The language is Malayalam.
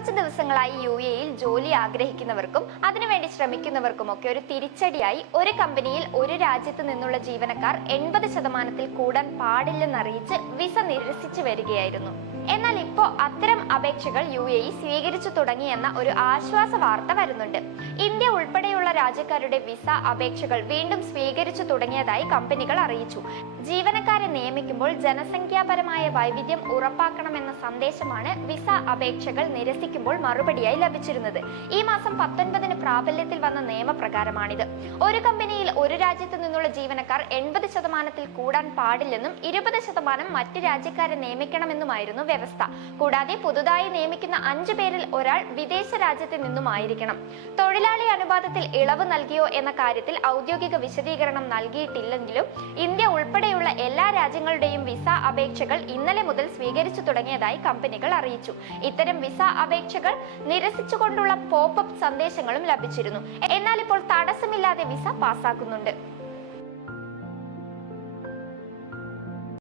കുറച്ച് ദിവസങ്ങളായി യു എയിൽ ജോലി ആഗ്രഹിക്കുന്നവർക്കും അതിനുവേണ്ടി ശ്രമിക്കുന്നവർക്കും ഒക്കെ ഒരു തിരിച്ചടിയായി ഒരു കമ്പനിയിൽ ഒരു രാജ്യത്ത് നിന്നുള്ള ജീവനക്കാർ എൺപത് ശതമാനത്തിൽ കൂടാൻ പാടില്ലെന്നറിയിച്ച് വിസ നിരസിച്ചു വരികയായിരുന്നു. എന്നാൽ ഇപ്പോൾ അത്തരം അപേക്ഷകൾ യു എ സ്വീകരിച്ചു തുടങ്ങിയെന്ന ഒരു ആശ്വാസ വാർത്ത വരുന്നുണ്ട്. ഇന്ത്യ ഉൾപ്പെടെയുള്ള രാജ്യക്കാരുടെ വിസ അപേക്ഷകൾ വീണ്ടും സ്വീകരിച്ചു തുടങ്ങിയതായി കമ്പനികൾ അറിയിച്ചു. നിയമിക്കുമ്പോൾ ജനസംഖ്യാപരമായ വൈവിധ്യം ഉറപ്പാക്കണമെന്ന സന്ദേശമാണ് വിസ അപേക്ഷകൾ നിരസിക്കുമ്പോൾ മറുപടിയായി ലഭിച്ചിരുന്നത്. ഈ മാസം പത്തൊൻപതിന് പ്രാബല്യത്തിൽ വന്ന നിയമപ്രകാരമാണിത്. ഒരു കമ്പനിയിൽ ഒരു രാജ്യത്തു നിന്നുള്ള ജീവനക്കാർ എൺപത് ശതമാനത്തിൽ കൂടാൻ പാടില്ലെന്നും ഇരുപത് ശതമാനം മറ്റ് രാജ്യക്കാരെ നിയമിക്കണമെന്നുമായിരുന്നു വ്യവസ്ഥ. കൂടാതെ പുതുതായി നിയമിക്കുന്ന അഞ്ചു പേരിൽ ഒരാൾ വിദേശ രാജ്യത്ത് നിന്നുമായിരിക്കണം. തൊഴിലാളി അനുപാതത്തിൽ ഇളവ് നൽകിയോ എന്ന കാര്യത്തിൽ ഔദ്യോഗിക വിശദീകരണം നൽകിയിട്ടില്ലെങ്കിലും ഇന്ത്യ ഉൾപ്പെടെയുള്ള എല്ലാ രാജ്യങ്ങളുടെയും വിസ അപേക്ഷകൾ ഇന്നലെ മുതൽ സ്വീകരിച്ചു തുടങ്ങിയതായി കമ്പനികൾ അറിയിച്ചു. ഇത്തരം വിസ അപേക്ഷകൾ നിരസിച്ചുകൊണ്ടുള്ള പോപ്പ് സന്ദേശങ്ങളും ലഭിച്ചിരുന്നു. എന്നാൽ ഇപ്പോൾ തടസ്സമില്ലാതെ വിസ പാസ്സാക്കുന്നുണ്ട്.